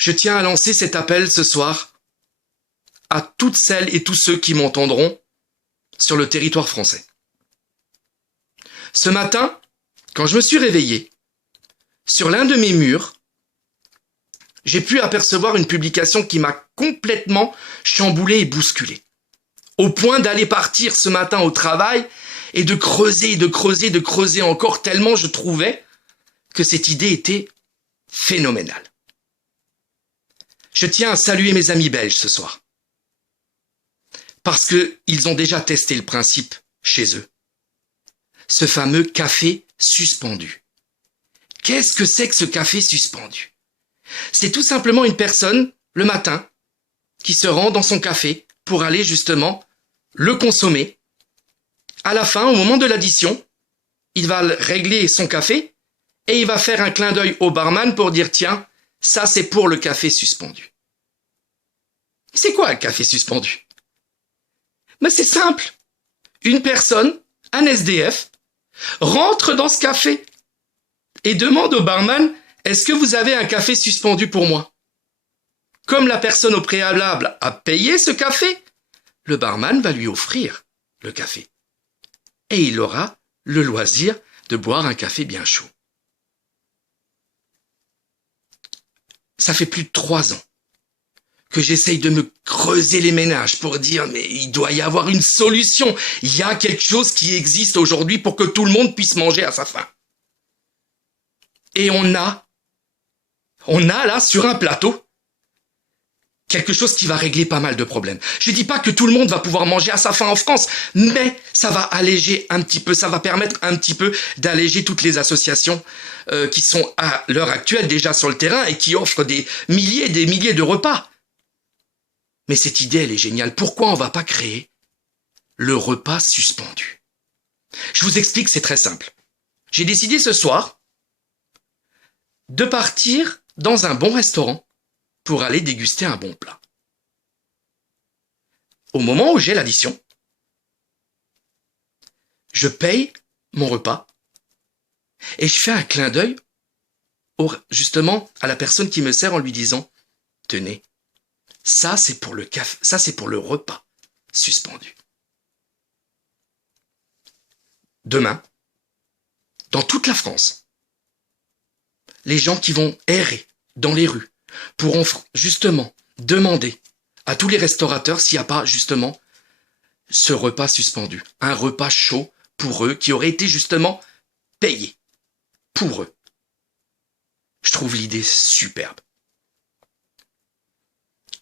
Je tiens à lancer cet appel ce soir à toutes celles et tous ceux qui m'entendront sur le territoire français. Ce matin, quand je me suis réveillé, sur l'un de mes murs, j'ai pu apercevoir une publication qui m'a complètement chamboulé et bousculé, au point d'aller partir ce matin au travail et de creuser encore, tellement je trouvais que cette idée était phénoménale. Je tiens à saluer mes amis belges ce soir, parce qu'ils ont déjà testé le principe chez eux. Ce fameux café suspendu. Qu'est-ce que c'est que ce café suspendu? C'est tout simplement une personne, le matin, qui se rend dans son café pour aller justement le consommer. À la fin, au moment de l'addition, il va régler son café et il va faire un clin d'œil au barman pour dire « Tiens, ça c'est pour le café suspendu ». C'est quoi un café suspendu? Mais c'est simple. Une personne, un SDF, rentre dans ce café et demande au barman « Est-ce que vous avez un café suspendu pour moi ?» Comme la personne au préalable a payé ce café, le barman va lui offrir le café. Et il aura le loisir de boire un café bien chaud. Ça fait plus de 3 ans que j'essaye de me creuser les ménages pour dire mais il doit y avoir une solution. Il y a quelque chose qui existe aujourd'hui pour que tout le monde puisse manger à sa faim. Et on a là sur un plateau quelque chose qui va régler pas mal de problèmes. Je dis pas que tout le monde va pouvoir manger à sa faim en France, mais ça va alléger un petit peu, ça va permettre un petit peu d'alléger toutes les associations qui sont à l'heure actuelle déjà sur le terrain et qui offrent des milliers de repas. Mais cette idée, elle est géniale. Pourquoi on va pas créer le repas suspendu? Je vous explique, c'est très simple. J'ai décidé ce soir de partir dans un bon restaurant pour aller déguster un bon plat. Au moment où j'ai l'addition, je paye mon repas et je fais un clin d'œil justement à la personne qui me sert en lui disant « Tenez, ça c'est pour le café, ça c'est pour le repas suspendu. » Demain, dans toute la France, les gens qui vont errer dans les rues pourront justement demander à tous les restaurateurs s'il n'y a pas justement ce repas suspendu, un repas chaud pour eux qui aurait été justement payé pour eux. Je trouve l'idée superbe.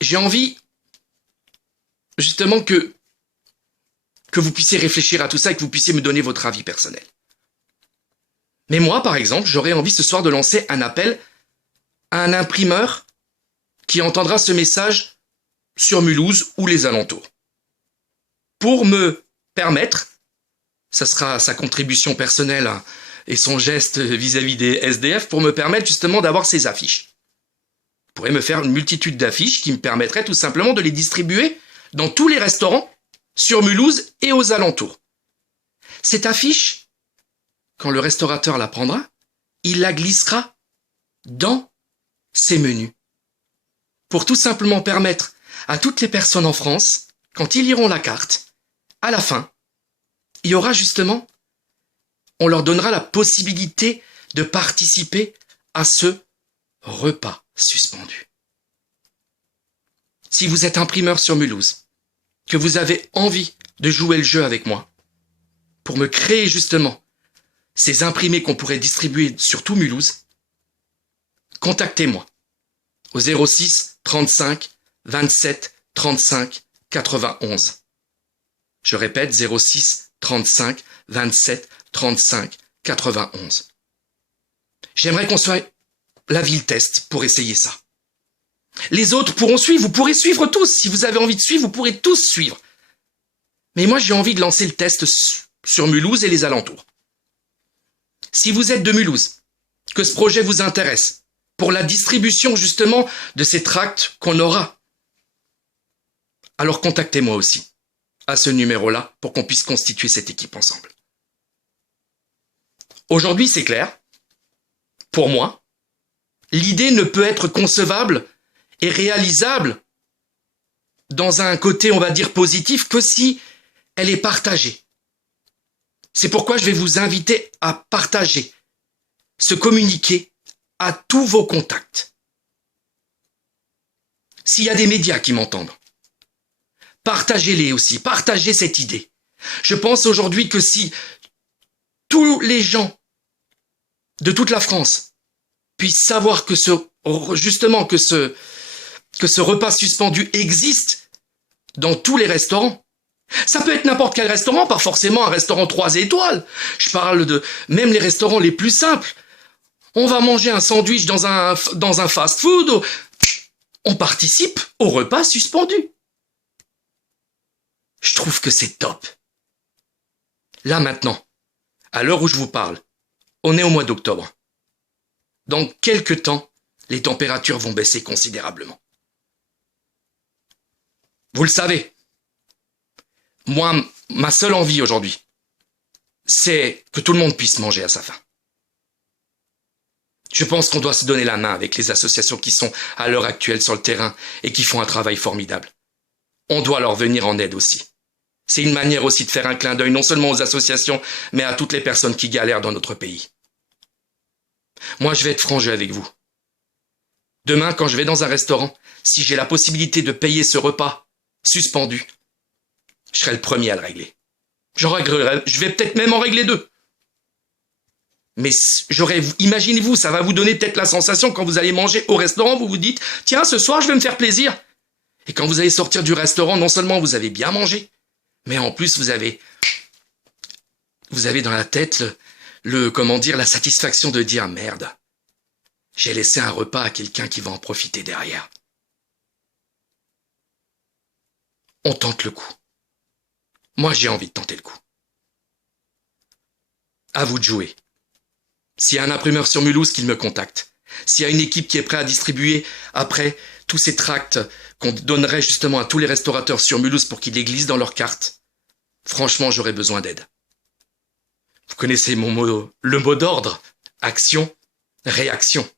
J'ai envie justement que vous puissiez réfléchir à tout ça et que vous puissiez me donner votre avis personnel. Mais moi, par exemple, j'aurais envie ce soir de lancer un appel à un imprimeur qui entendra ce message sur Mulhouse ou les alentours. Pour me permettre, ça sera sa contribution personnelle et son geste vis-à-vis des SDF, pour me permettre justement d'avoir ces affiches. Vous pourrez me faire une multitude d'affiches qui me permettraient tout simplement de les distribuer dans tous les restaurants sur Mulhouse et aux alentours. Cette affiche, quand le restaurateur la prendra, il la glissera dans ses menus pour tout simplement permettre à toutes les personnes en France, quand ils liront la carte, à la fin, il y aura justement, on leur donnera la possibilité de participer à ce repas suspendu. Si vous êtes imprimeur sur Mulhouse, que vous avez envie de jouer le jeu avec moi, pour me créer justement ces imprimés qu'on pourrait distribuer sur tout Mulhouse, contactez-moi au 06 35 27 35 91. Je répète, 06 35 27 35 91. J'aimerais qu'on soit la ville test pour essayer ça. Les autres pourront suivre, vous pourrez suivre tous. Si vous avez envie de suivre, vous pourrez tous suivre. Mais moi, j'ai envie de lancer le test sur Mulhouse et les alentours. Si vous êtes de Mulhouse, que ce projet vous intéresse, pour la distribution justement de ces tracts qu'on aura, alors contactez-moi aussi à ce numéro-là pour qu'on puisse constituer cette équipe ensemble. Aujourd'hui, c'est clair. Pour moi, l'idée ne peut être concevable est réalisable dans un côté, on va dire, positif que si elle est partagée. C'est pourquoi je vais vous inviter à partager ce communiqué à tous vos contacts. S'il y a des médias qui m'entendent, partagez-les aussi, partagez cette idée. Je pense aujourd'hui que si tous les gens de toute la France puissent savoir que ce repas suspendu existe dans tous les restaurants, ça peut être n'importe quel restaurant, pas forcément un restaurant 3 étoiles. Je parle de même les restaurants les plus simples. On va manger un sandwich dans un fast-food. On participe au repas suspendu. Je trouve que c'est top. Là maintenant, à l'heure où je vous parle, on est au mois d'octobre. Dans quelques temps, les températures vont baisser considérablement. Vous le savez, moi, ma seule envie aujourd'hui, c'est que tout le monde puisse manger à sa faim. Je pense qu'on doit se donner la main avec les associations qui sont à l'heure actuelle sur le terrain et qui font un travail formidable. On doit leur venir en aide aussi. C'est une manière aussi de faire un clin d'œil non seulement aux associations, mais à toutes les personnes qui galèrent dans notre pays. Moi, je vais être franc jeu avec vous. Demain, quand je vais dans un restaurant, si j'ai la possibilité de payer ce repas suspendu, je serai le premier à le régler. Je vais peut-être même en régler 2. Mais imaginez-vous, ça va vous donner peut-être la sensation quand vous allez manger au restaurant, vous vous dites, tiens, ce soir, je vais me faire plaisir. Et quand vous allez sortir du restaurant, non seulement vous avez bien mangé, mais en plus, vous avez dans la tête la satisfaction de dire, merde, j'ai laissé un repas à quelqu'un qui va en profiter derrière. On tente le coup. Moi, j'ai envie de tenter le coup. À vous de jouer. S'il y a un imprimeur sur Mulhouse, qu'il me contacte. S'il y a une équipe qui est prête à distribuer après tous ces tracts qu'on donnerait justement à tous les restaurateurs sur Mulhouse pour qu'ils les glissent dans leurs cartes, franchement, j'aurais besoin d'aide. Vous connaissez le mot d'ordre, action, réaction.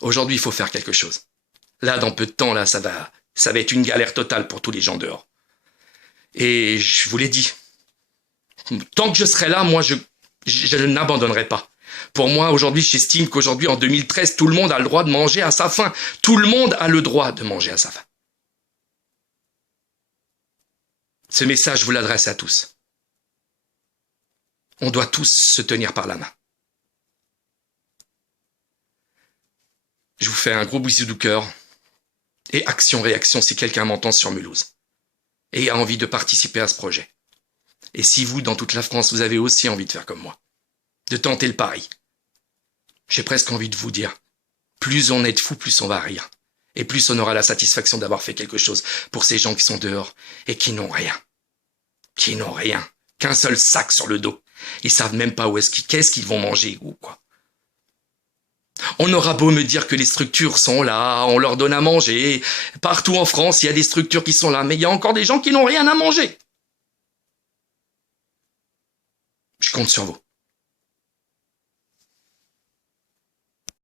Aujourd'hui, il faut faire quelque chose. Là, dans peu de temps, là, ça va être une galère totale pour tous les gens dehors. Et je vous l'ai dit, tant que je serai là, moi, je n'abandonnerai pas. Pour moi, aujourd'hui, j'estime qu'aujourd'hui, en 2013, tout le monde a le droit de manger à sa faim. Tout le monde a le droit de manger à sa faim. Ce message, je vous l'adresse à tous. On doit tous se tenir par la main. Je vous fais un gros bisou du cœur. Et action-réaction si quelqu'un m'entend sur Mulhouse et a envie de participer à ce projet. Et si vous, dans toute la France, vous avez aussi envie de faire comme moi, de tenter le pari, j'ai presque envie de vous dire, plus on est de fous, plus on va rire. Et plus on aura la satisfaction d'avoir fait quelque chose pour ces gens qui sont dehors et qui n'ont rien. Qui n'ont rien. Qu'un seul sac sur le dos. Ils savent même pas qu'est-ce qu'ils vont manger ou quoi. On aura beau me dire que les structures sont là, on leur donne à manger. Partout en France, il y a des structures qui sont là, mais il y a encore des gens qui n'ont rien à manger. Je compte sur vous.